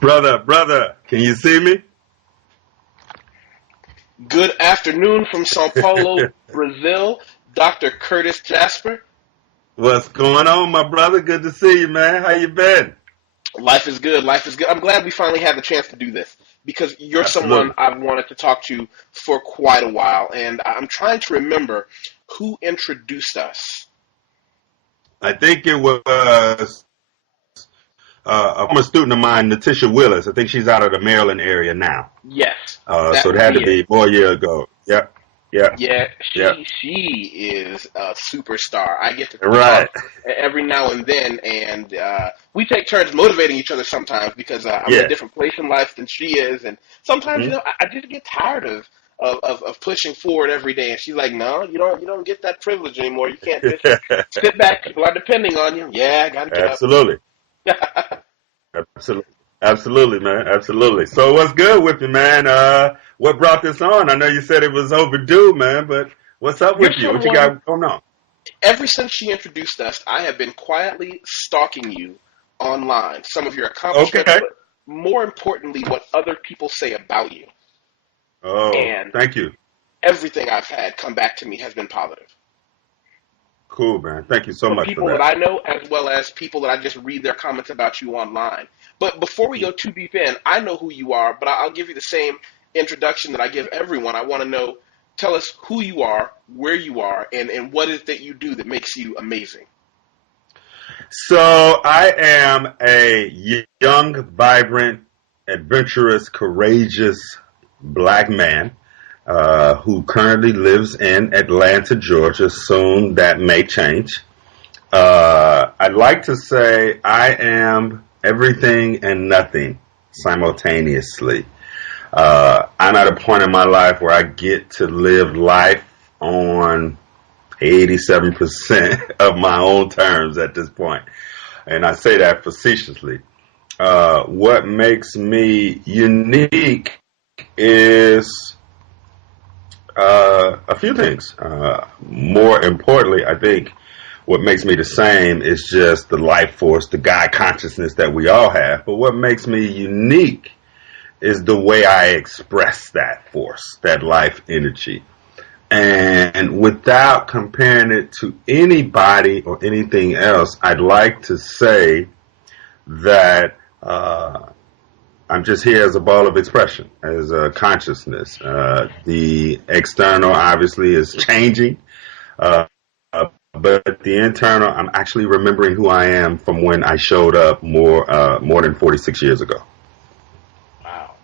Brother, can you see me? Good afternoon from Sao Paulo, Brazil, Dr. Curtis Jasper. What's going on, my brother? Good to see you, man. How you been? Life is good. Life is good. I'm glad we finally had the chance to do this because you're someone Absolutely. I've wanted to talk to for quite a while, and I'm trying to remember who introduced us. I think it was a former student of mine, Natisha Willis. I think she's out of the Maryland area now. Yes, So that it would had to be it. be 4 years ago. Yep, yep, Yeah, yep. she is a superstar. I get to Right. talk every now and then, and we take turns motivating each other sometimes because I'm in a Yeah. different place in life than she is, and sometimes Mhm. I just get tired of pushing forward every day. And she's like, "No, you don't get that privilege anymore. You can't just sit back. People are depending on you. Yeah, I got to get up." Absolutely. Absolutely. Absolutely, man. Absolutely. So what's good with you, man? What brought this on? I know you said it was overdue, man, but what's up You're with you? What you someone. got going on? Ever since she introduced us, I have been quietly stalking you online, some of your accomplishments, Okay. but more importantly, what other people say about you. Oh, And thank you. everything I've had come back to me has been positive. Cool, man. Thank you so From much for people that that. I know as well as people that I just read their comments about you online. But before we go too deep in, I know who you are, but I'll give you the same introduction that I give everyone. I want to know, tell us who you are, where you are, and what is it that you do that makes you amazing. So I am a young, vibrant, adventurous, courageous black man who currently lives in Atlanta, Georgia. Soon that may change. I'd like to say I am everything and nothing simultaneously. I'm at a point in my life where I get to live life on 87% of my own terms at this point. And I say that facetiously. What makes me unique is a few things. More importantly, I think what makes me the same is just the life force, the God consciousness that we all have. But what makes me unique is the way I express that force, that life energy. And without comparing it to anybody or anything else, I'd like to say that I'm just here as a ball of expression, as a consciousness. The external obviously is changing, uh, but the internal, I'm actually remembering who I am from when I showed up more than 46 years ago. Wow.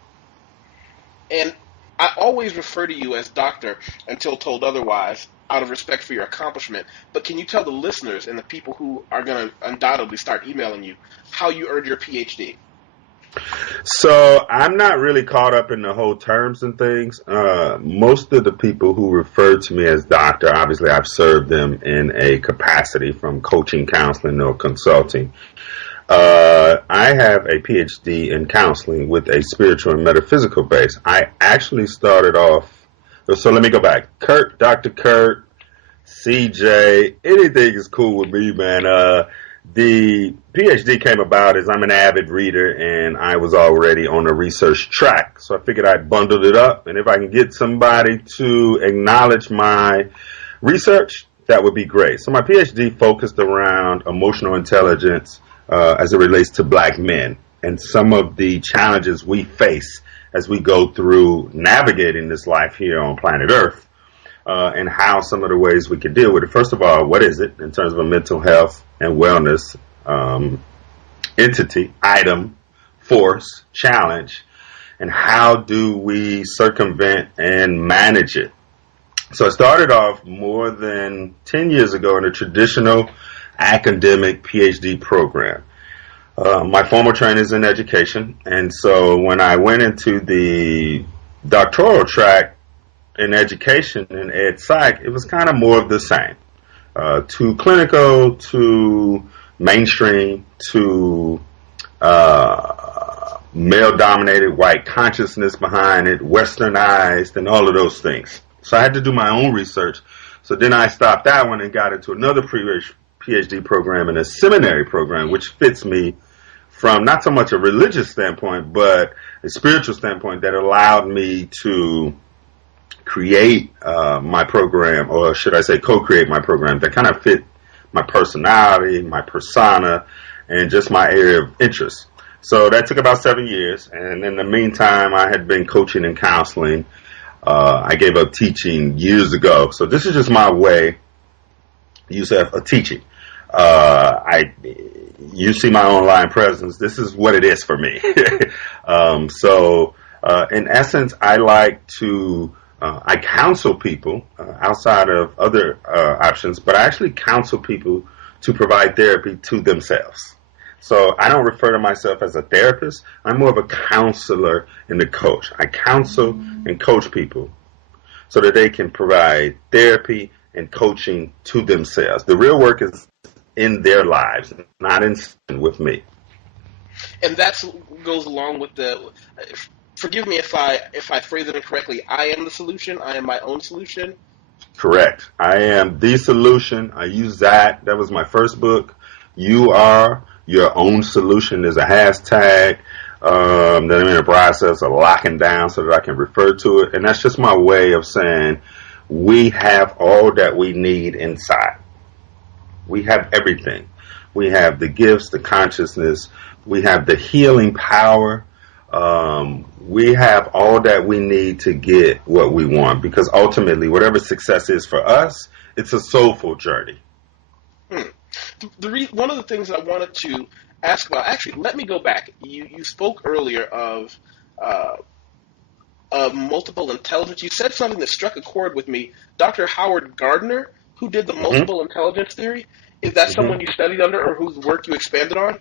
And I always refer to you as doctor until told otherwise, out of respect for your accomplishment. But can you tell the listeners and the people who are going to undoubtedly start emailing you how you earned your PhD? So I'm not really caught up in the whole terms and things. Most of the people who refer to me as doctor, obviously I've served them in a capacity from coaching, counseling, or consulting. I have a PhD in counseling with a spiritual and metaphysical base. I actually started off, so let me go back. Dr. Kurt, CJ, anything is cool with me, man. The PhD came about as I'm an avid reader and I was already on a research track. So I figured I'd bundle it up. And if I can get somebody to acknowledge my research, that would be great. So my PhD focused around emotional intelligence as it relates to black men and some of the challenges we face as we go through navigating this life here on planet Earth. And how some of the ways we could deal with it. First of all, what is it in terms of a mental health and wellness entity, item, force, challenge, and how do we circumvent and manage it? So I started off more than 10 years ago in a traditional academic PhD program. My formal training is in education, and so when I went into the doctoral track, in education in ed psych, it was kind of more of the same. Too clinical, too mainstream, too male dominated, white consciousness behind it, westernized, and all of those things. So I had to do my own research. So then I stopped that one and got into another PhD program and a seminary program, which fits me from not so much a religious standpoint, but a spiritual standpoint that allowed me to create my program, or should I say co-create my program that kind of fit my personality, my persona, and just my area of interest. So that took about 7 years, and in the meantime, I had been coaching and counseling. I gave up teaching years ago. So this is just my way, Yusef, of teaching. You see my online presence. This is what it is for me. In essence, I like to, I counsel people outside of other options, but I actually counsel people to provide therapy to themselves. So I don't refer to myself as a therapist. I'm more of a counselor and a coach. I counsel and coach people so that they can provide therapy and coaching to themselves. The real work is in their lives, not in with me. And that goes along with the. Forgive me if I phrase it incorrectly. I am the solution. I am my own solution. Correct. I am the solution. I use that. That was my first book. You are your own solution is a hashtag that I'm in the process of locking down so that I can refer to it. And that's just my way of saying we have all that we need inside. We have everything. We have the gifts, the consciousness. We have the healing power. We have all that we need to get what we want, because ultimately, whatever success is for us, it's a soulful journey. One of the things I wanted to ask about, actually, let me go back. You spoke earlier of multiple intelligence. You said something that struck a chord with me. Dr. Howard Gardner, who did the multiple intelligence theory, is that someone you studied under or whose work you expanded on?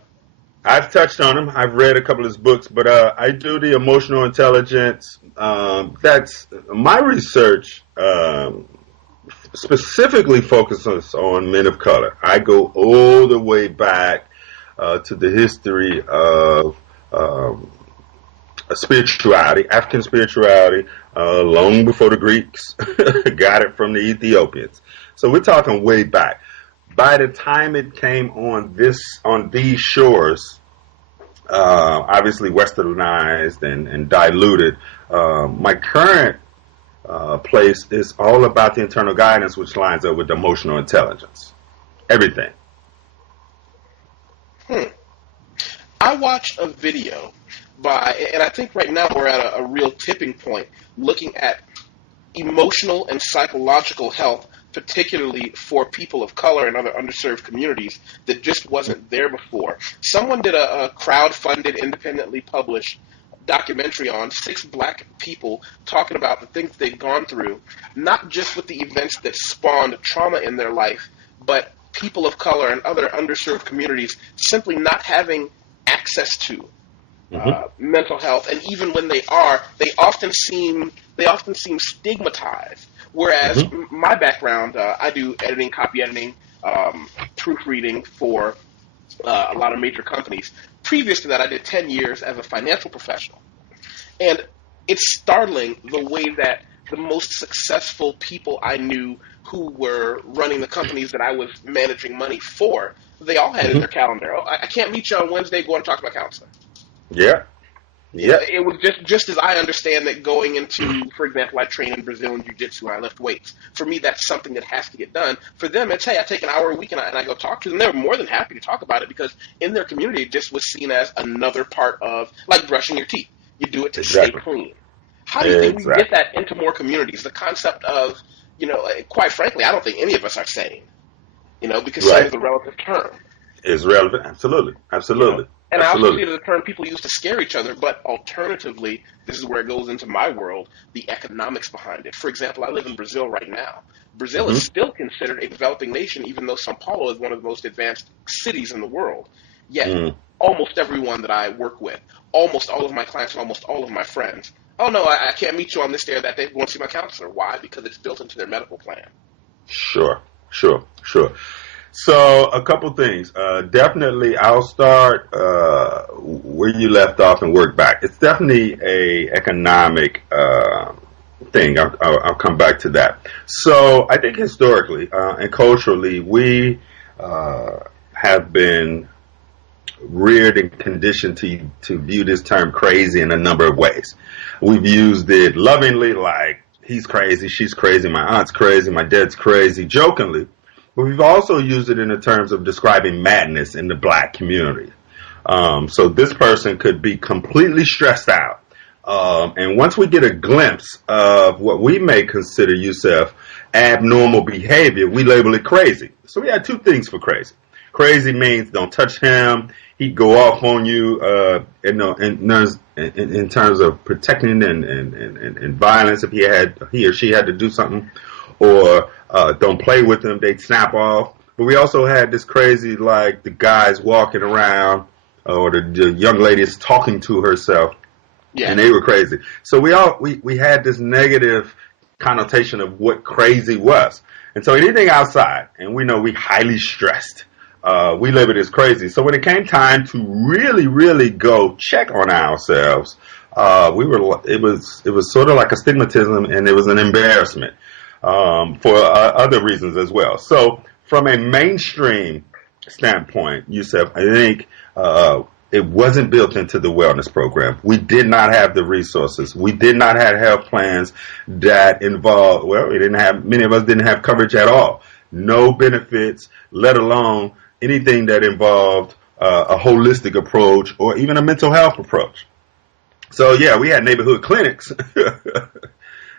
I've touched on him. I've read a couple of his books, but I do the emotional intelligence. That's my research. Specifically focuses on men of color. I go all the way back to the history of spirituality, African spirituality, long before the Greeks got it from the Ethiopians. So we're talking way back. By the time it came on these shores, obviously westernized and diluted, my current place is all about the internal guidance, which lines up with the emotional intelligence. Everything. I watched a video and I think right now we're at a real tipping point, looking at emotional and psychological health, particularly for people of color and other underserved communities, that just wasn't there before. Someone did a crowd-funded, independently published documentary on 6 black people talking about the things they've gone through, not just with the events that spawned trauma in their life, but people of color and other underserved communities simply not having access to mental health. And even when they are, they often seem stigmatized. Whereas my background, I do editing, copy editing, proofreading for a lot of major companies. Previous to that, I did 10 years as a financial professional. And it's startling the way that the most successful people I knew who were running the companies that I was managing money for, they all had in their calendar, oh, I can't meet you on Wednesday, go and talk to my counselor. Yeah. Yeah. It was just as I understand that going into, for example, I train in Brazilian Jiu-Jitsu and I lift weights. For me, that's something that has to get done. For them, it's, hey, I take an hour a week and I go talk to them. They're more than happy to talk about it because in their community, it just was seen as another part of, like brushing your teeth. You do it to stay clean. How do you think we get that into more communities? The concept of, quite frankly, I don't think any of us are sane, because sane is a relative term. It's relevant. Absolutely. Absolutely. And I also see it as a term people use to scare each other, but alternatively, this is where it goes into my world, the economics behind it. For example, I live in Brazil right now. Brazil is still considered a developing nation, even though Sao Paulo is one of the most advanced cities in the world. Yet, almost everyone that I work with, almost all of my clients, and almost all of my friends, oh no, I can't meet you on this day or that day, go and see my counselor. Why? Because it's built into their medical plan. Sure. So a couple things. Definitely, I'll start where you left off and work back. It's definitely a economic thing. I'll come back to that. So I think historically and culturally, we have been reared and conditioned to view this term crazy in a number of ways. We've used it lovingly, like he's crazy, she's crazy, my aunt's crazy, my dad's crazy, jokingly. But we've also used it in the terms of describing madness in the black community. So this person could be completely stressed out. And once we get a glimpse of what we may consider, Yusef, abnormal behavior, we label it crazy. So we had two things for crazy. Crazy means don't touch him. He'd go off on you in terms of protecting and violence if he or she had to do something. Or don't play with them, they'd snap off. But we also had this crazy, like the guys walking around or the young lady is talking to herself. Yeah. And they were crazy. So we had this negative connotation of what crazy was. And so anything outside, and we know we highly stressed, we labeled it as crazy. So when it came time to really, really go check on ourselves, it was sort of like a stigmatism, and it was an embarrassment for other reasons as well. So from a mainstream standpoint, Yusef, I think it wasn't built into the wellness program. We did not have the resources. We did not have health plans that involved, many of us didn't have coverage at all. No benefits, let alone anything that involved a holistic approach or even a mental health approach. So yeah, we had neighborhood clinics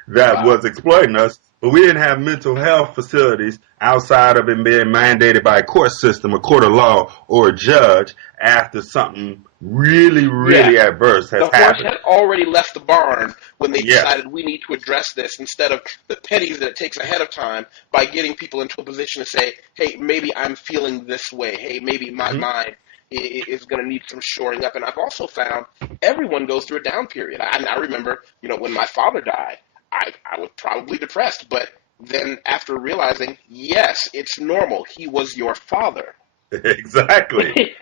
that was exploiting us, but we didn't have mental health facilities outside of it being mandated by a court system, a court of law, or a judge after something really, really adverse has happened. The horse had already left the barn when they decided we need to address this instead of the pennies that it takes ahead of time by getting people into a position to say, hey, maybe I'm feeling this way. Hey, maybe my mind is going to need some shoring up. And I've also found everyone goes through a down period. I remember, when my father died, I was probably depressed, but then after realizing, yes, it's normal. He was your father. Exactly.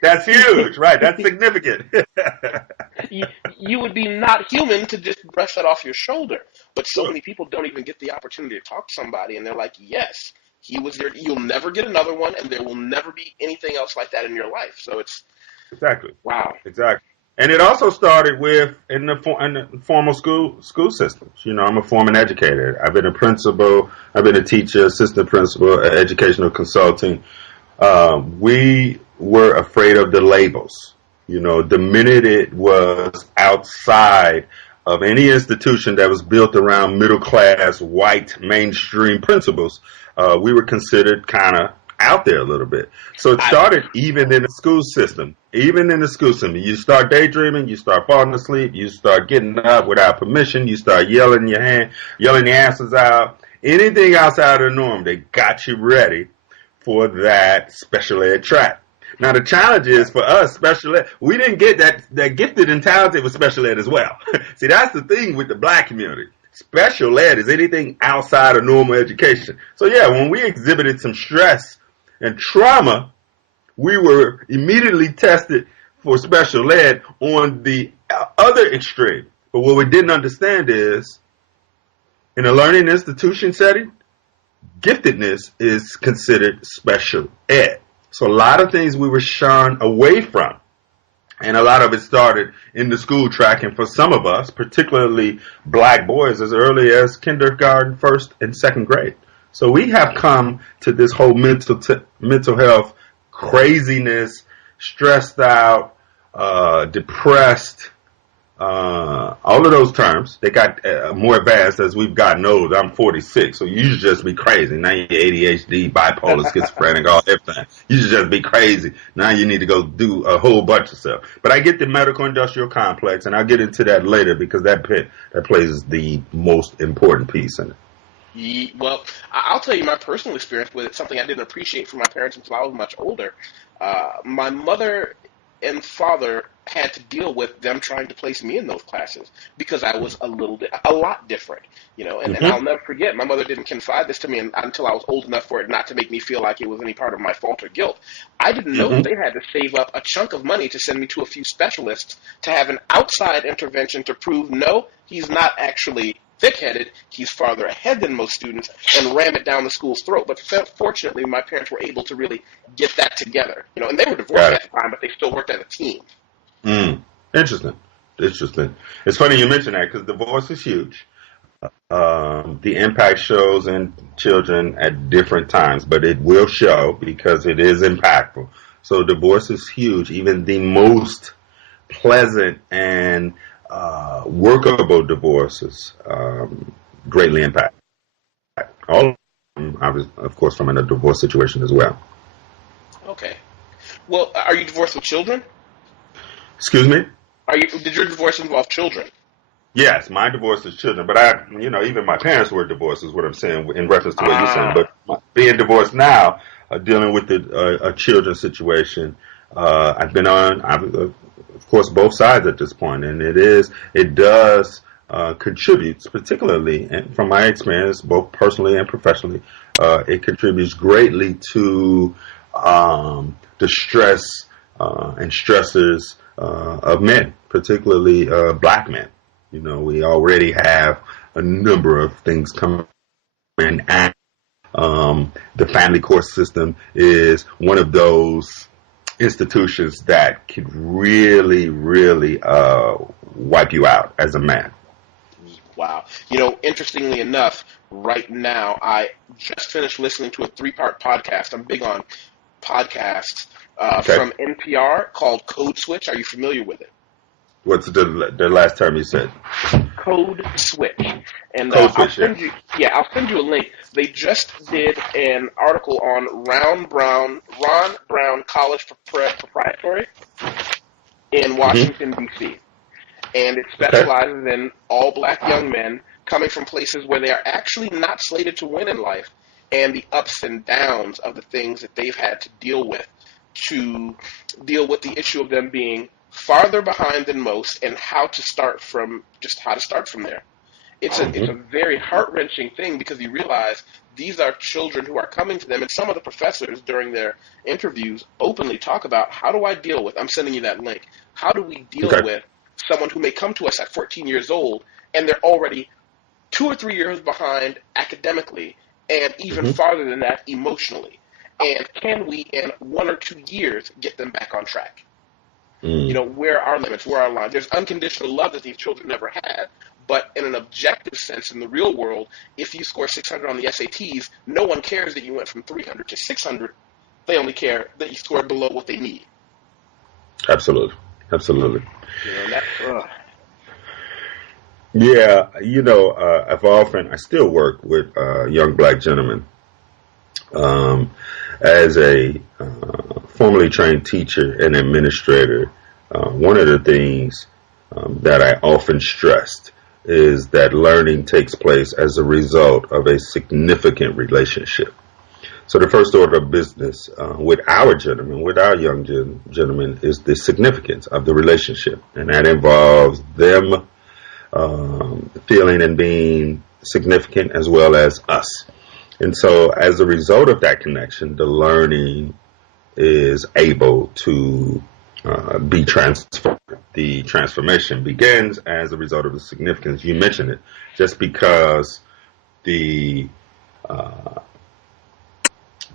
That's huge, right? That's significant. you would be not human to just brush that off your shoulder. But so many people don't even get the opportunity to talk to somebody, and they're like, yes, you'll never get another one, and there will never be anything else like that in your life. So it's... Exactly. Wow. Exactly. And it also started in the formal school systems. I'm a former educator. I've been a principal. I've been a teacher, assistant principal, educational consulting. We were afraid of the labels. The minute it was outside of any institution that was built around middle class, white, mainstream principles, we were considered kind of out there a little bit. So it started even in the school system. Even in the school system, you start daydreaming, you start falling asleep, you start getting up without permission, you start yelling your answers out. Anything outside of the norm, they got you ready for that special ed track. Now the challenge is for us, special ed, we didn't get that gifted and talented with special ed as well. See, that's the thing with the black community. Special ed is anything outside of normal education. So yeah, when we exhibited some stress and trauma, we were immediately tested for special ed on the other extreme. But what we didn't understand is, in a learning institution setting, giftedness is considered special ed. So a lot of things we were shunned away from. And a lot of it started in the school track, and for some of us, particularly black boys, as early as kindergarten, first and second grade. So we have come to this whole mental health craziness, stressed out, depressed, all of those terms. They got more advanced as we've gotten old. I'm 46, so you should just be crazy. Now you're ADHD, bipolar, schizophrenic, all everything. You should just be crazy. Now you need to go do a whole bunch of stuff. But I get the medical industrial complex, and I'll get into that later because that plays the most important piece in it. Well, I'll tell you my personal experience with it, something I didn't appreciate from my parents until I was much older. My mother and father had to deal with them trying to place me in those classes because I was a lot different, and I'll never forget, my mother didn't confide this to me until I was old enough for it not to make me feel like it was any part of my fault or guilt. I didn't know that they had to save up a chunk of money to send me to a few specialists to have an outside intervention to prove, no, he's not actually thick-headed, he's farther ahead than most students, and ram it down the school's throat. But fortunately, my parents were able to really get that together. And they were divorced Got at it. the time, but they still worked as a team. Interesting. Interesting. It's funny you mention that because divorce is huge. The impact shows in children at different times, but it will show because it is impactful. So divorce is huge. Even the most pleasant and workable divorces greatly impact. All of them, I was, of course, from in a divorce situation as well. Okay. Well, are you divorced with children? Excuse me? Did your divorce involve children? Yes, my divorce is children, but even my parents were divorced is what I'm saying in reference to what you're saying. But being divorced now, dealing with a children's situation, I've been on, of course, both sides at this point, and it does contributes, particularly, and from my experience, both personally and professionally, it contributes greatly to the stress and stressors of men, particularly black men. We already have a number of things coming at the family court system is one of those institutions that could really, really wipe you out as a man. Wow. Interestingly enough, right now, I just finished listening to a 3-part podcast. I'm big on podcasts from NPR called Code Switch. Are you familiar with it? What's the last term you said? Code Switch. And Code Switch, I'll send you a link. They just did an article on Ron Brown College Preparatory in Washington, D.C. And it specializes in all black young men coming from places where they are actually not slated to win in life, and the ups and downs of the things that they've had to deal with the issue of them being farther behind than most, and how to start from there. It's a very heart-wrenching thing because you realize these are children who are coming to them, and some of the professors during their interviews openly talk about, how do I deal with, I'm sending you that link, how do we deal with someone who may come to us at 14 years old and they're already 2 or 3 years behind academically and even farther than that emotionally? And can we, in 1 or 2 years, get them back on track? Where are our limits? Where are our lines? There's unconditional love that these children never had, but in an objective sense, in the real world, if you score 600 on the SATs, no one cares that you went from 300 to 600. They only care that you scored below what they need. Absolutely. Yeah, I still work with young black gentlemen. As a formerly trained teacher and administrator, one of the things that I often stressed is that learning takes place as a result of a significant relationship. So the first order of business with our young gentlemen, is the significance of the relationship. And that involves them feeling and being significant as well as us. And so as a result of that connection, the learning is able to be transferred. The transformation begins as a result of the significance. You mentioned it. Just because the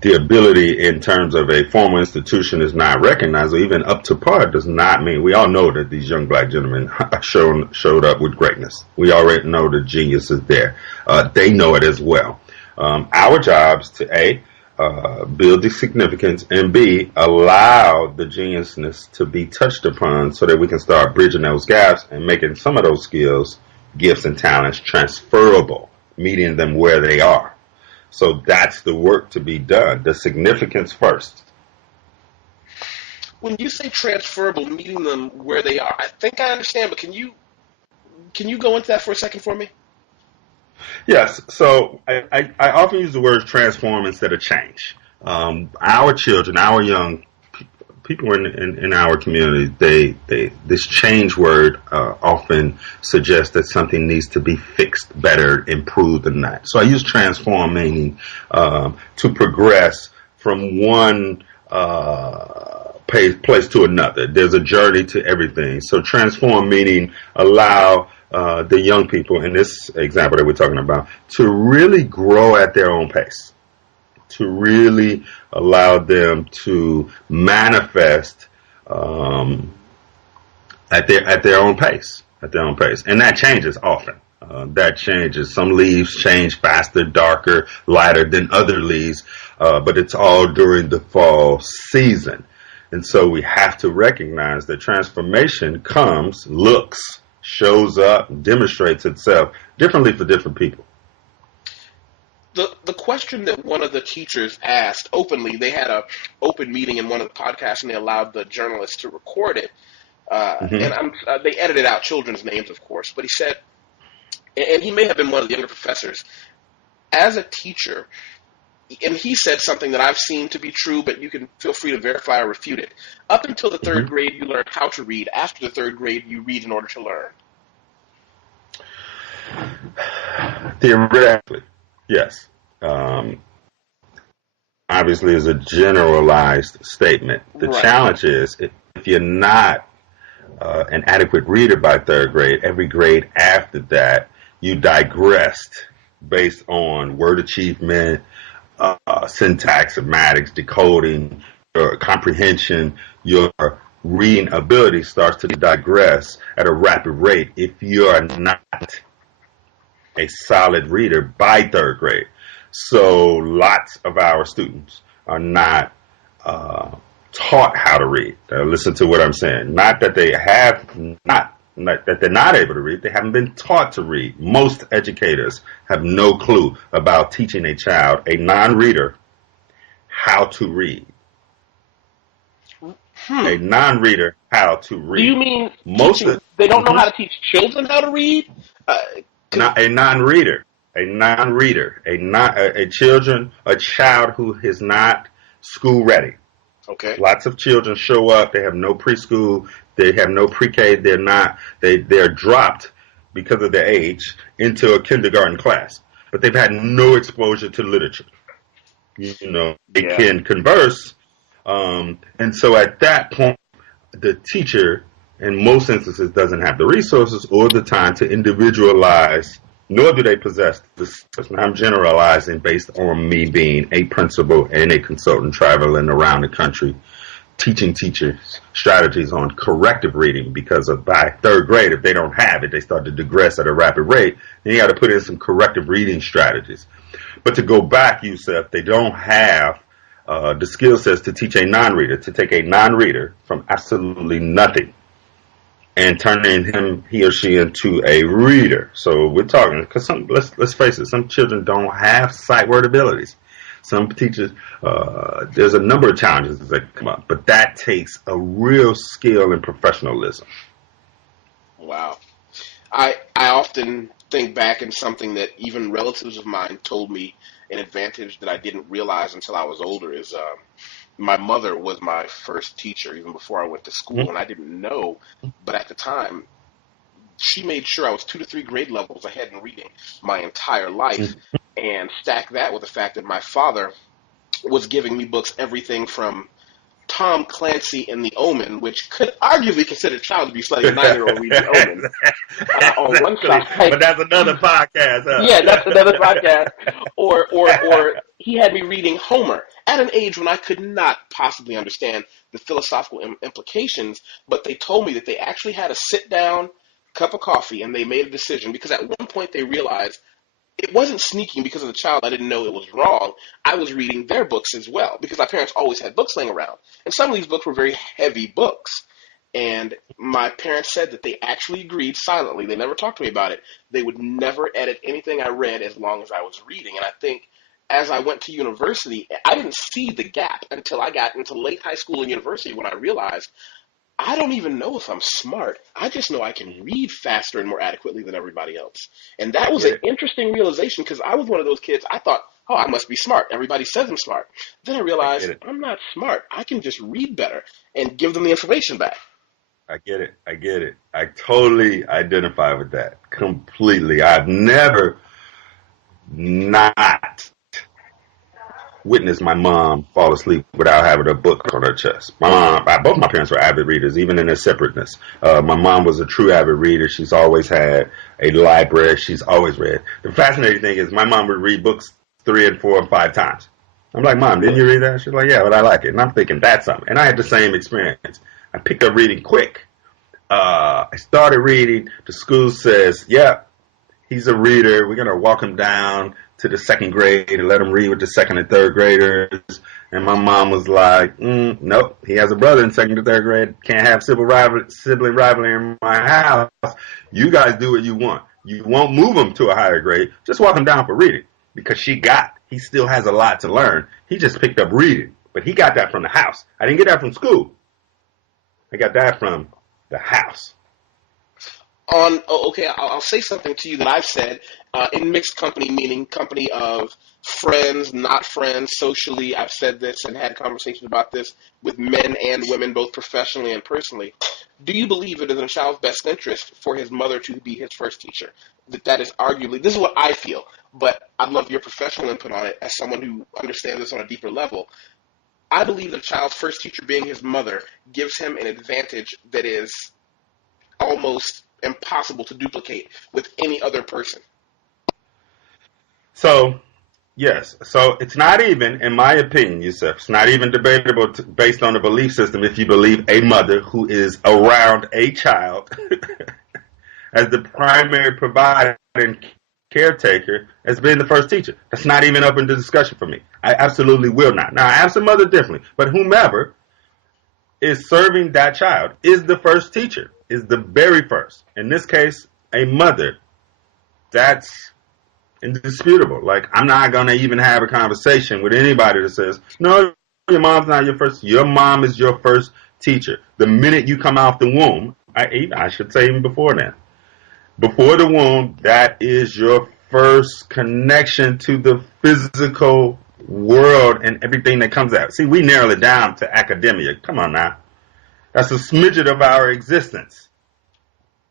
ability in terms of a formal institution is not recognized or even up to par does not mean, we all know that these young black gentlemen showed up with greatness. We already know the genius is there. They know it as well. Our jobs to A, build the significance, and B, allow the geniusness to be touched upon so that we can start bridging those gaps and making some of those skills, gifts, and talents transferable, meeting them where they are. So that's the work to be done, the significance first. When you say transferable, meeting them where they are, I think I understand, but can you go into that for a second for me? Yes. So I often use the word transform instead of change. Our children, our young people in our community, this change word often suggests that something needs to be fixed, better, improved than that. So I use transform meaning to progress from one place to another. There's a journey to everything. So transform meaning allow the young people in this example that we're talking about to really grow at their own pace, to really allow them to manifest at their own pace, and that changes often. That changes. Some leaves change faster, darker, lighter than other leaves, but it's all during the fall season. And so we have to recognize that transformation comes, looks, shows up, demonstrates itself differently for different people. The question that one of the teachers asked openly, they had a open meeting in one of the podcasts, and they allowed the journalists to record it. And they edited out children's names, of course. But he said, and he may have been one of the younger professors, as a teacher, and he said something that I've seen to be true, but you can feel free to verify or refute it. Up until the third grade, you learn how to read. After the third grade, you read in order to learn. Theoretically, yes. Obviously, is a generalized statement. The challenge is if you're not an adequate reader by third grade, every grade after that, you digressed based on word achievement, syntax, semantics, decoding, your comprehension, your reading ability starts to digress at a rapid rate if you're not a solid reader by third grade. So lots of our students are not taught how to read. Listen to what I'm saying. Not that they have not that they're not able to read. They haven't been taught to read. Most educators have no clue about teaching a child, a non-reader, how to read. A non-reader how to read. Do you mean they don't know how to teach children how to read? A non-reader, a child who is not school ready. Okay. Lots of children show up. They have no preschool. They have no pre-K. They're dropped because of their age into a kindergarten class, but they've had no exposure to literature. They can converse, and so at that point, the teacher, in most instances, doesn't have the resources or the time to individualize, nor do they possess this. I'm generalizing based on me being a principal and a consultant traveling around the country, teaching teachers strategies on corrective reading, because by third grade, if they don't have it, they start to digress at a rapid rate. Then you got to put in some corrective reading strategies. But to go back, Yusef, they don't have the skill sets to teach a non-reader, to take a non-reader from absolutely nothing and turning he or she into a reader. So we're talking, because let's face it, some children don't have sight word abilities. Some teachers, there's a number of challenges that come up, but that takes a real skill and professionalism. Wow. I often think back in something that even relatives of mine told me, an advantage that I didn't realize until I was older, is my mother was my first teacher even before I went to school, and I didn't know, but at the time, she made sure I was 2 to 3 grade levels ahead in reading my entire life, and stack that with the fact that my father was giving me books, everything from Tom Clancy and The Omen, which could arguably consider child abuse, letting a 9-year-old read The Omen. On one side, but that's another podcast. Huh? Yeah, that's another podcast. Or he had me reading Homer at an age when I could not possibly understand the philosophical implications, but they told me that they actually had a sit-down cup of coffee and they made a decision, because at one point they realized it wasn't sneaking because of the child. I didn't know it was wrong. I was reading their books as well, because my parents always had books laying around. And some of these books were very heavy books. And my parents said that they actually agreed silently. They never talked to me about it. They would never edit anything I read as long as I was reading. And I think as I went to university, I didn't see the gap until I got into late high school and university, when I realized I don't even know if I'm smart. I just know I can read faster and more adequately than everybody else. And that was an interesting realization, because I was one of those kids, I thought, oh, I must be smart. Everybody says I'm smart. Then I realized I'm not smart. I can just read better and give them the information back. I get it. I totally identify with that completely. I've never not witnessed my mom fall asleep without having a book on her chest. Both my parents were avid readers, even in their separateness. My mom was a true avid reader. She's always had a library. She's always read. The fascinating thing is my mom would read books 3 and 4 and 5 times. I'm like, Mom, didn't you read that? She's like, yeah, but I like it. And I'm thinking, that's something. And I had the same experience. I picked up reading quick. I started reading. The school says, yeah, he's a reader. We're going to walk him down to the 2nd grade and let him read with the 2nd and 3rd graders. And my mom was like, nope, he has a brother in 2nd to 3rd grade. Can't have sibling rivalry in my house. You guys do what you want. You won't move him to a higher grade. Just walk him down for reading. Because he still has a lot to learn. He just picked up reading. But he got that from the house. I didn't get that from school. I got that from the house. Okay, I'll say something to you that I've said in mixed company, meaning company of friends, not friends, socially. I've said this and had conversations about this with men and women, both professionally and personally. Do you believe it is in a child's best interest for his mother to be his first teacher? That is arguably, this is what I feel, but I'd love your professional input on it as someone who understands this on a deeper level. I believe that a child's first teacher being his mother gives him an advantage that is almost impossible to duplicate with any other person. So, yes. So it's not even, in my opinion, Yusef, it's not even debatable based on the belief system if you believe a mother who is around a child as the primary provider and caretaker as being the first teacher. That's not even up into discussion for me. I absolutely will not. Now, I have some mother differently, but whomever is serving that child is the first teacher, is the very first. In this case, a mother. That's indisputable. Like, I'm not going to even have a conversation with anybody that says, no, your mom's not your first. Your mom is your first teacher. The minute you come out the womb, I should say even before then, before the womb, that is your first connection to the physical world and everything that comes out. See, we narrow it down to academia. Come on now. That's a smidget of our existence.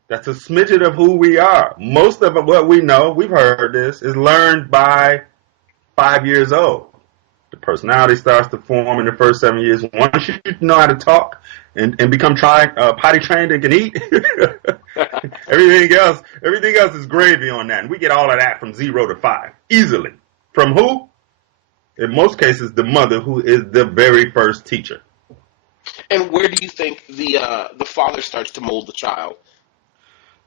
That's a smidget of who we are. Most of what we know, we've heard this, is learned by 5 years old. The personality starts to form in the first 7 years. Once you know how to talk and become potty trained and can eat, everything else is gravy on that. And we get all of that from 0 to 5 easily. From who? In most cases, the mother, who is the very first teacher. And where do you think the father starts to mold the child?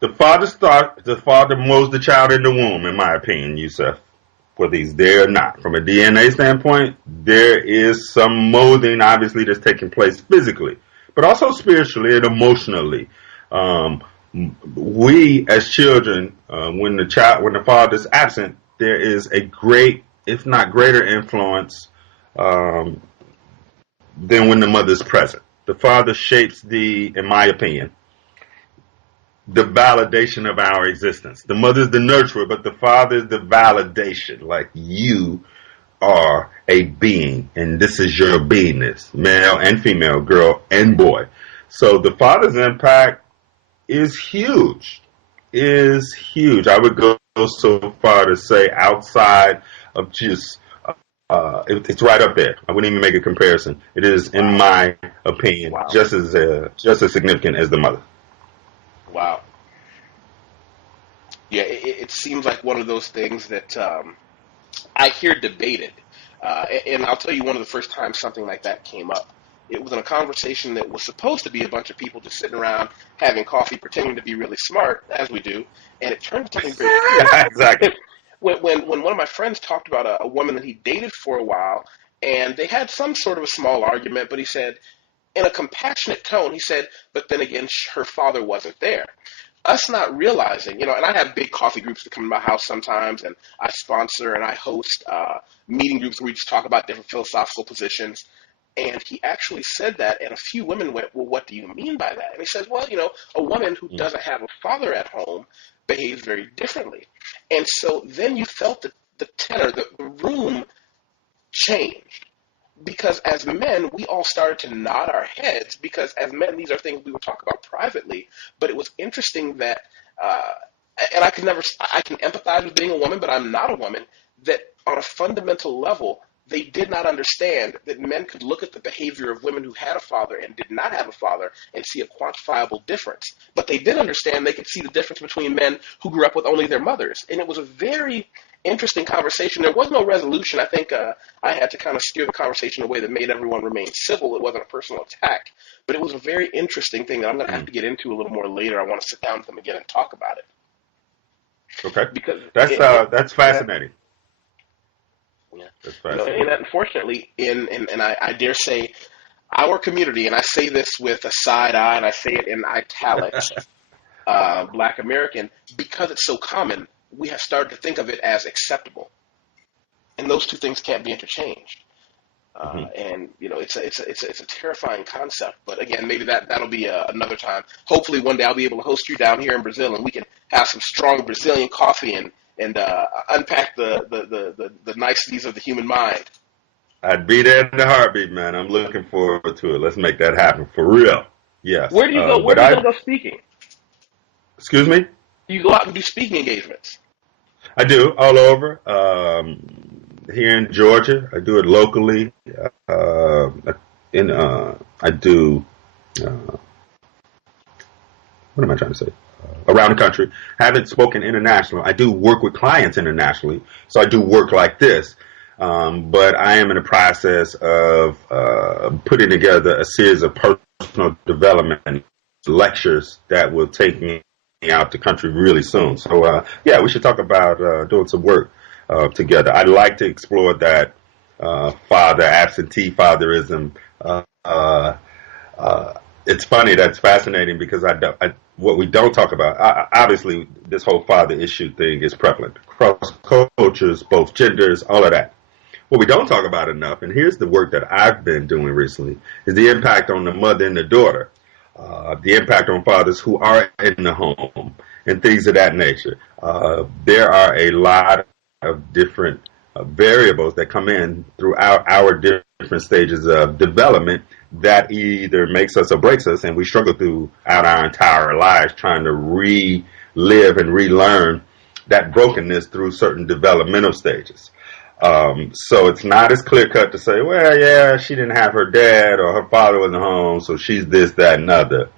The father molds the child in the womb, in my opinion, Yusef. Whether he's there or not. From a DNA standpoint, there is some molding, obviously, that's taking place physically, but also spiritually and emotionally. We, as children, when the father's absent, there is a great, if not greater, influence than when the mother's present. The father shapes in my opinion, the validation of our existence. The mother's the nurturer, but the father's the validation. Like, you are a being, and this is your beingness, male and female, girl and boy. So the father's impact is huge. I would go so far to say outside of just, it's right up there. I wouldn't even make a comparison. It is, in my opinion, just as significant as the mother. Wow. Yeah, it seems like one of those things that I hear debated. And I'll tell you one of the first times something like that came up. It was in a conversation that was supposed to be a bunch of people just sitting around having coffee, pretending to be really smart, as we do, and it turned into something very serious. Exactly. When one of my friends talked about a woman that he dated for a while, and they had some sort of a small argument, but he said, in a compassionate tone, he said, but then again, her father wasn't there. Us not realizing, and I have big coffee groups that come to my house sometimes, and I sponsor and I host meeting groups where we just talk about different philosophical positions. And he actually said that, and a few women went, well, what do you mean by that? And he says, well, a woman who doesn't have a father at home behaves very differently. And so then you felt the tenor, the room changed. Because as men, we all started to nod our heads, because as men, these are things we would talk about privately. But it was interesting that, and I can empathize with being a woman, but I'm not a woman, that on a fundamental level, they did not understand that men could look at the behavior of women who had a father and did not have a father and see a quantifiable difference. But they did understand they could see the difference between men who grew up with only their mothers. And it was a very interesting conversation. There was no resolution. I think I had to kind of steer the conversation in a way that made everyone remain civil. It wasn't a personal attack. But it was a very interesting thing that I'm going to have to get into a little more later. I want to sit down with them again and talk about it. Okay. Because that's fascinating. Yeah. That's fascinating. And unfortunately, and I dare say, our community, and I say this with a side eye, and I say it in italics, Black American, because it's so common, we have started to think of it as acceptable, and those two things can't be interchanged. And it's a terrifying concept. But again, maybe that'll be another time. Hopefully, one day I'll be able to host you down here in Brazil, and we can have some strong Brazilian coffee and unpack the niceties of the human mind. I'd be there in a heartbeat, man. I'm looking forward to it. Let's make that happen for real. Yes. Where do you go? Where do you go speaking? Excuse me? Do you go out and do speaking engagements? I do, all over. Here in Georgia, I do it locally. I do. What am I trying to say? Around the country. Haven't spoken international. I do work with clients internationally, so I do work like this. But I am in the process of putting together a series of personal development lectures that will take me out the country really soon. So, we should talk about doing some work together. I'd like to explore that absentee fatherism. It's funny. That's fascinating because what we don't talk about, obviously, this whole father issue thing is prevalent across cultures, both genders, all of that. What we don't talk about enough, and here's the work that I've been doing recently, is the impact on the mother and the daughter, the impact on fathers who are in the home, and things of that nature. There are a lot of different variables that come in throughout our different stages of development that either makes us or breaks us, and we struggle throughout our entire lives trying to relive and relearn that brokenness through certain developmental stages. So it's not as clear cut to say, well, yeah, she didn't have her dad or her father wasn't home, so she's this, that, and other.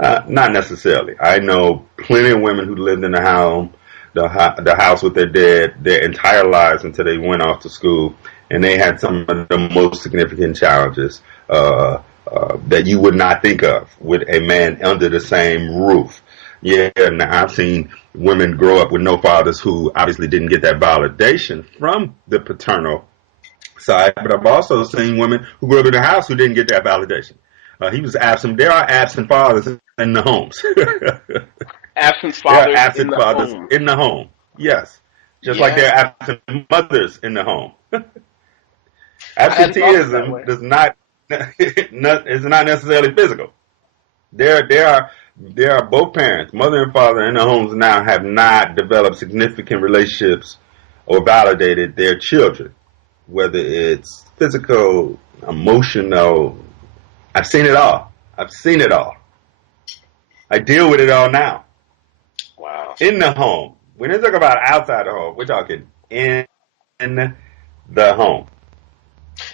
Not necessarily. I know plenty of women who lived in the house with their dad their entire lives until they went off to school, and they had some of the most significant challenges that you would not think of with a man under the same roof. Yeah, and I've seen women grow up with no fathers who obviously didn't get that validation from the paternal side, but I've also seen women who grew up in a house who didn't get that validation. He was absent. There are absent fathers in the homes. Absent fathers, in the home. Yes. Just like there are absent mothers in the home. Absenteeism is not necessarily physical. There are both parents, mother and father in the homes now have not developed significant relationships or validated their children, whether it's physical, emotional. I've seen it all. I deal with it all now. Wow. In the home. We didn't talk about outside the home. We're talking in the home.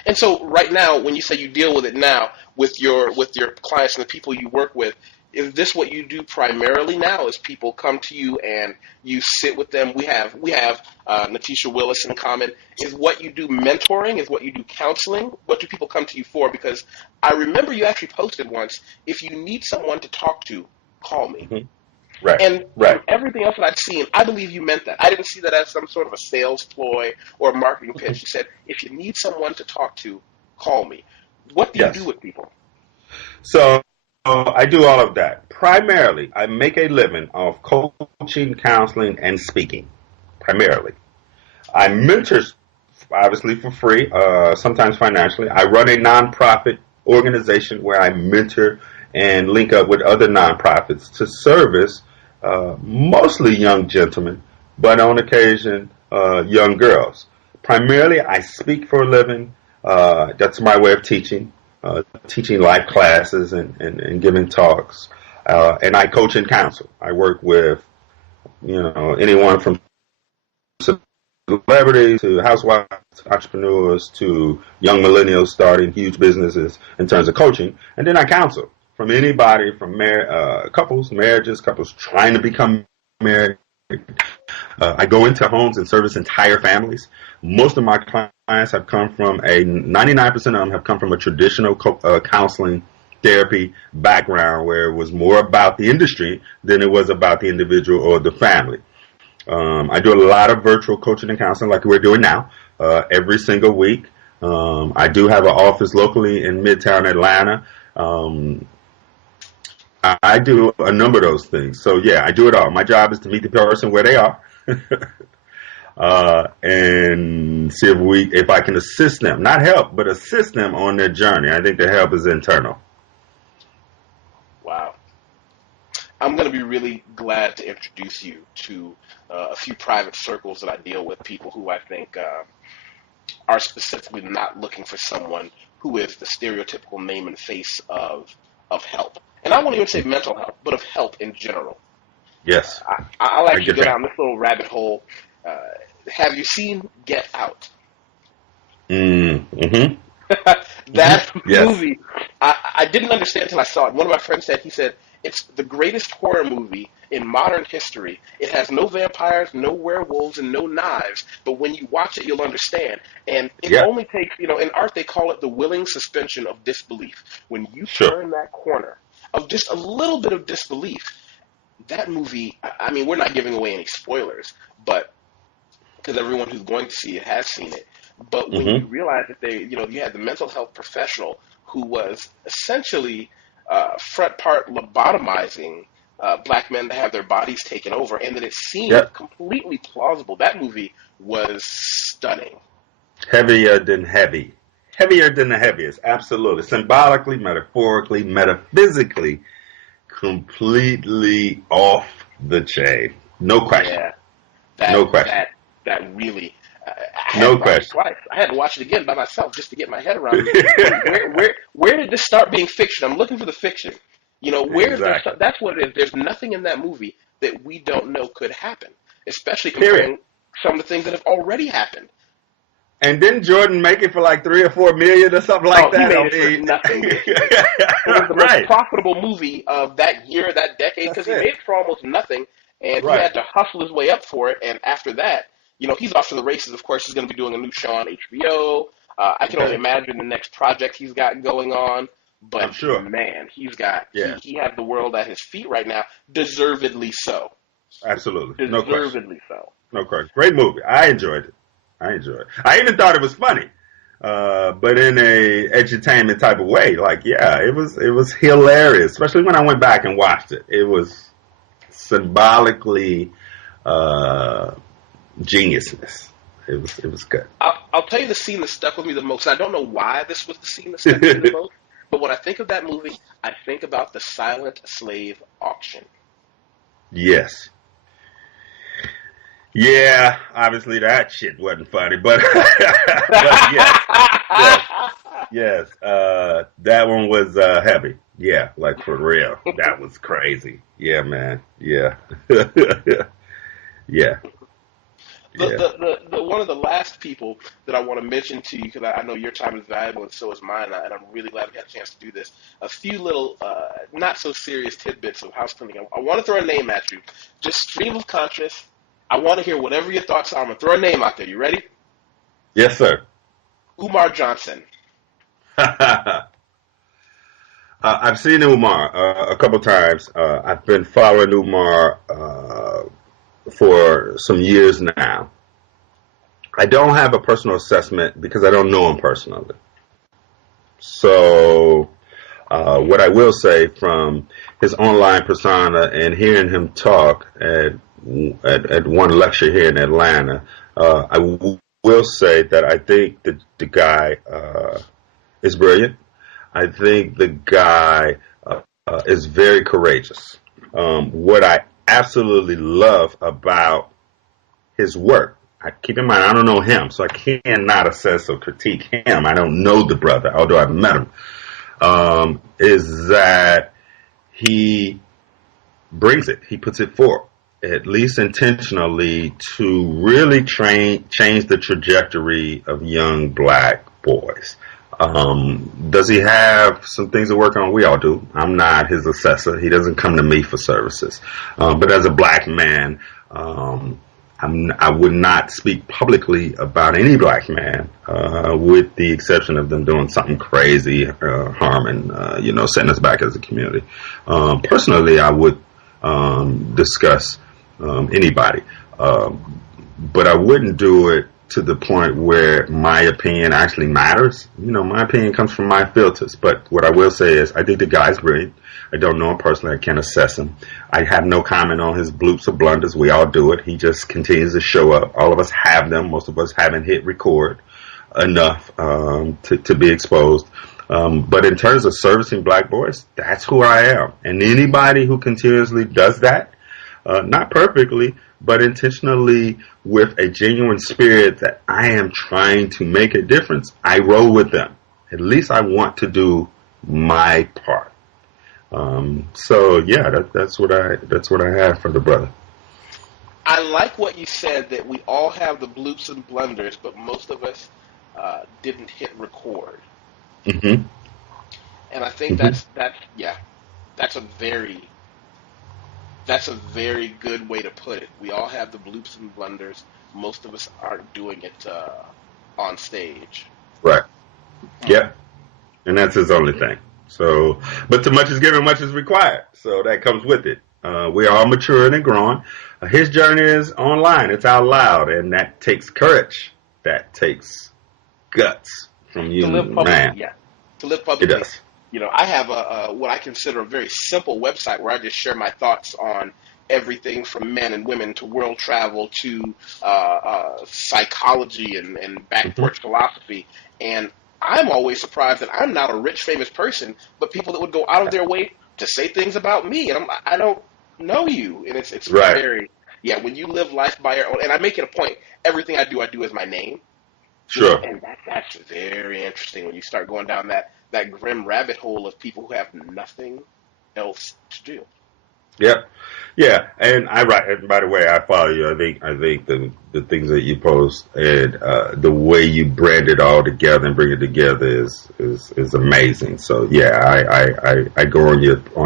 And so right now, when you say you deal with it now with your clients and the people you work with, is this what you do primarily now? Is people come to you and you sit with them? We have Natisha Willis in common. Is what you do mentoring? Is what you do counseling? What do people come to you for? Because I remember you actually posted once, if you need someone to talk to, call me. Mm-hmm. Right. And right. Everything else that I'd seen, I believe you meant that. I didn't see that as some sort of a sales ploy or a marketing pitch. You said, if you need someone to talk to, call me. What do you do with people? So I do all of that. Primarily, I make a living off coaching, counseling, and speaking. Primarily. I mentor, obviously, for free, sometimes financially. I run a nonprofit organization where I mentor and link up with other nonprofits to service mostly young gentlemen, but on occasion, young girls. Primarily, I speak for a living. That's my way of teaching live classes and giving talks. And I coach and counsel. I work with, anyone from celebrities to housewives, to entrepreneurs, to young millennials starting huge businesses in terms of coaching. And then I counsel from anybody from couples, marriages, couples trying to become married. I go into homes and service entire families. Most of my clients have come from 99% of them have come from a traditional counseling therapy background where it was more about the industry than it was about the individual or the family. I do a lot of virtual coaching and counseling like we're doing now every single week. I do have an office locally in Midtown Atlanta. I do a number of those things. So, yeah, I do it all. My job is to meet the person where they are and see if I can assist them. Not help, but assist them on their journey. I think the help is internal. Wow. I'm going to be really glad to introduce you to a few private circles that I deal with, people who I think are specifically not looking for someone who is the stereotypical name and face of help. And I won't even say mental health, but of help in general. Yes. I like to go down this little rabbit hole. Have you seen Get Out? Mm-hmm. That yes. movie, I didn't understand until I saw it. One of my friends said, it's the greatest horror movie in modern history. It has no vampires, no werewolves, and no knives. But when you watch it, you'll understand. And it only takes, in art they call it the willing suspension of disbelief. When you turn that corner of just a little bit of disbelief, that movie, I mean, we're not giving away any spoilers, but because everyone who's going to see it has seen it. But when you realize that you had the mental health professional who was essentially front part lobotomizing black men to have their bodies taken over, and that it seemed completely plausible. That movie was stunning. Heavier than heavy. Heavier than the heaviest. Absolutely. Symbolically, metaphorically, metaphysically, completely off the chain. No question. Yeah. No question. That really... no question. Twice. I had to watch it again by myself just to get my head around it. Where did this start being fiction? I'm looking for the fiction. Where did this start? That's what it is. There's nothing in that movie that we don't know could happen, especially comparing some of the things that have already happened. And didn't Jordan make it for like $3 or $4 million or something like that? He made it for nothing. It was the most profitable movie of that year, that decade, because he made it for almost nothing, and he had to hustle his way up for it. And after that, he's off to the races. Of course, he's going to be doing a new show on HBO. I can only imagine the next project he's got going on. But I'm sure. Man, he has the world at his feet right now, deservedly so. Absolutely, deservedly so. No question. Great movie. I enjoyed it. I even thought it was funny, but in a edutainment type of way. Like, it was hilarious, especially when I went back and watched it. It was symbolically geniusness. It was good. I'll tell you the scene that stuck with me the most. I don't know why this was the scene that stuck with me the most, but when I think of that movie, I think about the silent slave auction. Yes. Yeah, obviously that shit wasn't funny, but, yes, that one was heavy. Yeah, like for real. That was crazy. Yeah, man. Yeah. Yeah. The one of the last people that I want to mention to you, because I know your time is valuable and so is mine, and I'm really glad we had a chance to do this. A few little not so serious tidbits of house cleaning. I want to throw a name at you, just stream of conscious. I want to hear whatever your thoughts are. I'm going to throw a name out there. You ready? Yes, sir. Umar Johnson. I've seen Umar a couple times. I've been following Umar for some years now. I don't have a personal assessment because I don't know him personally. So what I will say from his online persona and hearing him talk at one lecture here in Atlanta, I will say that I think that the guy is brilliant. I think the guy is very courageous. What I absolutely love about his work, keep in mind, I don't know him, so I cannot assess or critique him. I don't know the brother, although I've met him, is that he brings it. He puts it forth. at least intentionally, to really change the trajectory of young black boys. Does he have some things to work on? We all do. I'm not his assessor. He doesn't come to me for services. But as a black man, I would not speak publicly about any black man, with the exception of them doing something crazy, harming, setting us back as a community. Personally, I would discuss anybody, but I wouldn't do it to the point where my opinion actually matters. My opinion comes from my filters. But what I will say is, I think the guy's brilliant. I don't know him personally. I can't assess him. I have no comment on his bloops or blunders. We all do it. He just continues to show up. All of us have them. Most of us haven't hit record enough to be exposed. But in terms of servicing black boys, that's who I am. And anybody who continuously does that, not perfectly, but intentionally, with a genuine spirit that I am trying to make a difference, I roll with them. At least I want to do my part. So yeah, that's what I have for the brother. I like what you said, that we all have the bloops and blunders, but most of us didn't hit record. Mm-hmm. And I think that's a very good way to put it. We all have the bloops and blunders. Most of us aren't doing it on stage. Right. Yeah. And that's his only thing. So, but too much is given, much is required. So that comes with it. We are all maturing and growing. His journey is online. It's out loud. And that takes courage. That takes guts from you, to live publicly, man. Yeah. To live publicly. It does. I have what I consider a very simple website where I just share my thoughts on everything from men and women to world travel to psychology and back porch philosophy. And I'm always surprised that I'm not a rich, famous person, but people that would go out of their way to say things about me. And I don't know you. And it's right. Very, when you live life by your own, and I make it a point, everything I do as my name. Sure. And that's very interesting when you start going down that grim rabbit hole of people who have nothing else to do. Yep. Yeah. And and by the way, I follow you. I think the things that you post and the way you brand it all together and bring it together is amazing. So yeah, I go on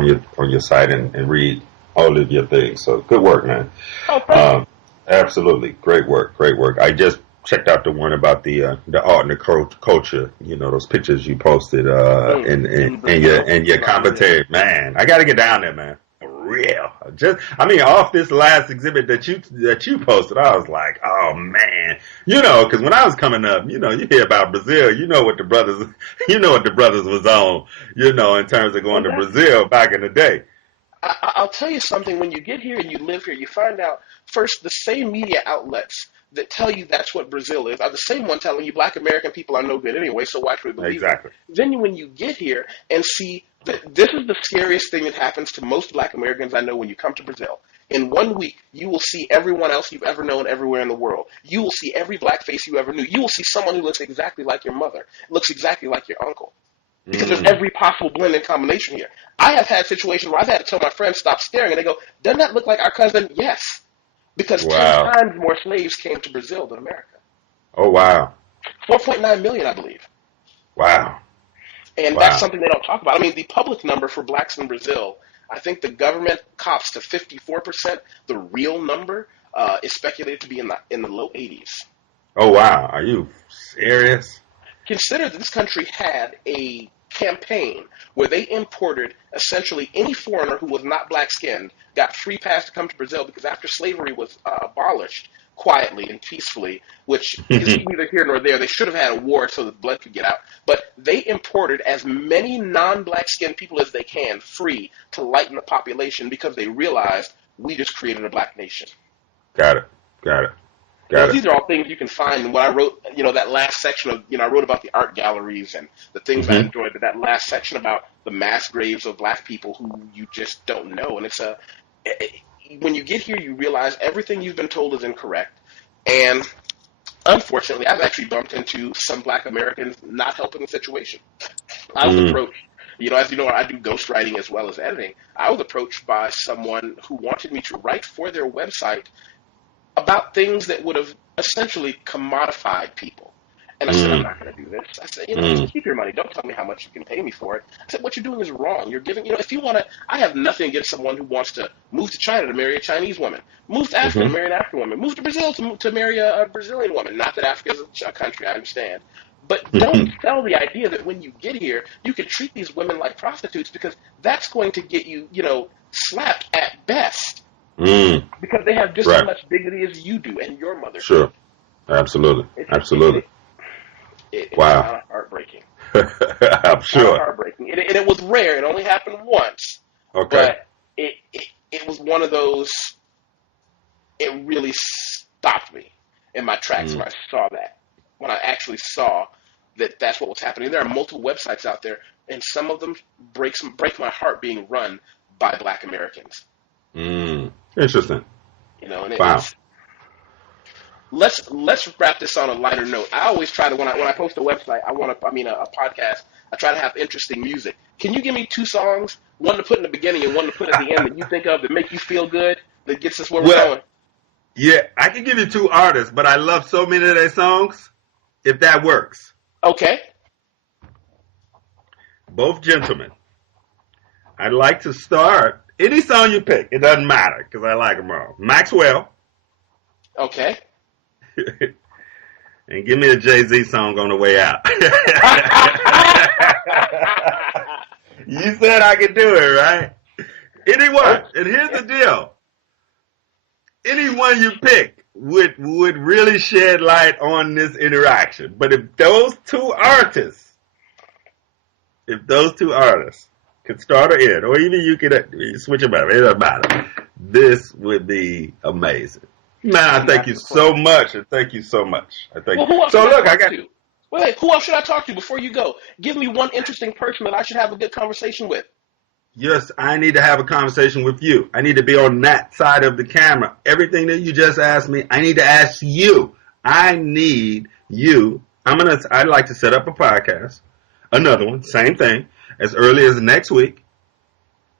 your site and read all of your things. So good work, man. Oh, thank you. Absolutely. Great work. I just checked out the one about the art and the culture. Those pictures you posted and your commentary. Man, I got to get down there, man. For real. Off this last exhibit that you posted, I was like, oh man, because when I was coming up, you hear about Brazil, what the brothers was on, in terms of going to Brazil back in the day. I'll tell you something. When you get here and you live here, you find out first the same media outlets that tell you that's what Brazil is are the same one telling you black American people are no good anyway, so why should we believe exactly. it? Then when you get here and see that this is the scariest thing that happens to most black Americans I know when you come to Brazil. In 1 week, you will see everyone else you've ever known everywhere in the world. You will see every black face you ever knew. You will see someone who looks exactly like your mother, looks exactly like your uncle. Because there's every possible blend and combination here. I have had situations where I've had to tell my friends stop staring, and they go, doesn't that look like our cousin? Yes. Because 10 times more slaves came to Brazil than America. Oh, wow. 4.9 million, I believe. Wow. And that's something they don't talk about. The public number for blacks in Brazil, I think the government cops to 54%. The real number is speculated to be in the low 80s. Oh, wow. Are you serious? Consider that this country had a campaign where they imported essentially any foreigner who was not black-skinned, got free pass to come to Brazil, because after slavery was abolished quietly and peacefully, which is neither here nor there, they should have had a war so that blood could get out, but they imported as many non-black-skinned people as they can free to lighten the population because they realized we just created a black nation. Got it. These are all things you can find in what I wrote, that last section of, I wrote about the art galleries and the things I enjoyed, but that last section about the mass graves of black people who you just don't know. And when you get here, you realize everything you've been told is incorrect. And unfortunately, I've actually bumped into some black Americans not helping the situation. I was approached As you know, I do ghostwriting as well as editing. I was approached by someone who wanted me to write for their website about things that would have essentially commodified people. And I said, I'm not going to do this. I said, keep your money. Don't tell me how much you can pay me for it. I said, what you're doing is wrong. You're giving, if you want to, I have nothing against someone who wants to move to China to marry a Chinese woman, move to Africa to marry an African woman, move to Brazil to marry a Brazilian woman. Not that Africa is a country, I understand. But don't sell the idea that when you get here, you can treat these women like prostitutes, because that's going to get you, slapped at best. Because they have just as much dignity as you do and your mother. Sure. Absolutely. Absolutely. It's wow. kind of heartbreaking. I'm sure. Kind of heartbreaking. And it was rare. It only happened once. Okay. But it was one of those, it really stopped me in my tracks when I saw that. When I actually saw that that's what was happening. There are multiple websites out there, and some of them break my heart being run by Black Americans. Interesting. And wow. Let's wrap this on a lighter note. I always try to when I post a website, a podcast, I try to have interesting music. Can you give me 2 songs, one to put in the beginning and one to put at the end, that you think of that make you feel good, that gets us where we're going? Yeah, I can give you 2 artists, but I love so many of their songs, if that works. Okay. Both gentlemen. I'd like to start, any song you pick, it doesn't matter, because I like them all. Maxwell. Okay. And give me a Jay-Z song on the way out. You said I could do it, right? Anyone. And here's the deal. Anyone you pick would really shed light on this interaction. But if those two artists could start or end, or even you could switch them up, it doesn't matter. This would be amazing. Man, I thank you so much. I thank you so much. I thank you. So look, I got you. Wait, who else should I talk to before you go? Give me one interesting person that I should have a good conversation with. Yes, I need to have a conversation with you. I need to be on that side of the camera. Everything that you just asked me, I need to ask you. I need you. I'd like to set up a podcast, another one, same thing, as early as next week.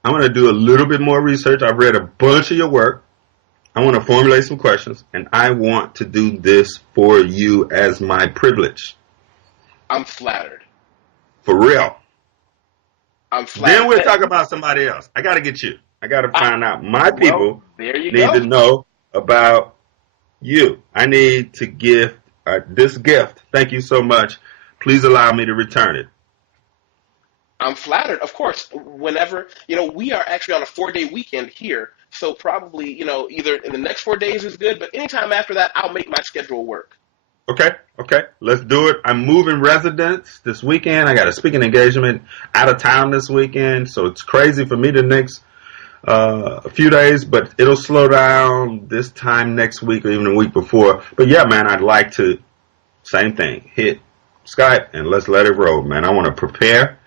I'm going to do a little bit more research. I've read a bunch of your work. I want to formulate some questions, and I want to do this for you as my privilege. I'm flattered. For real. I'm flattered. Then we'll talk about somebody else. I got to get you. I got to find out. My people need to know about you. I need to give this gift. Thank you so much. Please allow me to return it. I'm flattered. Of course, whenever, we are actually on a 4-day weekend here. So probably, either in the next 4 days is good, but anytime after that, I'll make my schedule work. Okay. Let's do it. I'm moving residence this weekend. I got a speaking engagement out of town this weekend. So it's crazy for me the next few days, but it'll slow down this time next week or even the week before. But yeah, man, I'd like to, same thing, hit Skype and let's let it roll, man. I want to prepare.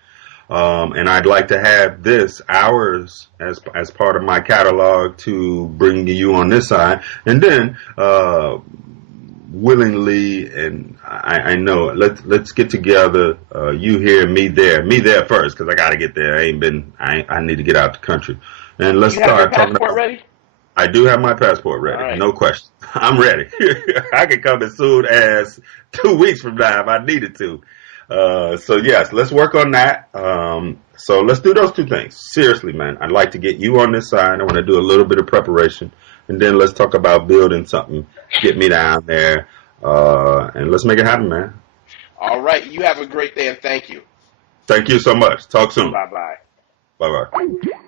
And I'd like to have this hours as part of my catalog to bring you on this side, and then willingly, and I know let's get together. You here, me there first, because I got to get there. I need to get out the country, and let's start talking about. Ready? I do have my passport ready, right. No question. I'm ready. I can come as soon as 2 weeks from now if I needed to. So yes, let's work on that. So let's do those 2 things. Seriously, man, I'd like to get you on this side. I want to do a little bit of preparation, and then let's talk about building something. Get me down there, and let's make it happen, man. All right. You have a great day, and thank you. Thank you so much. Talk soon. Bye-bye. Bye-bye.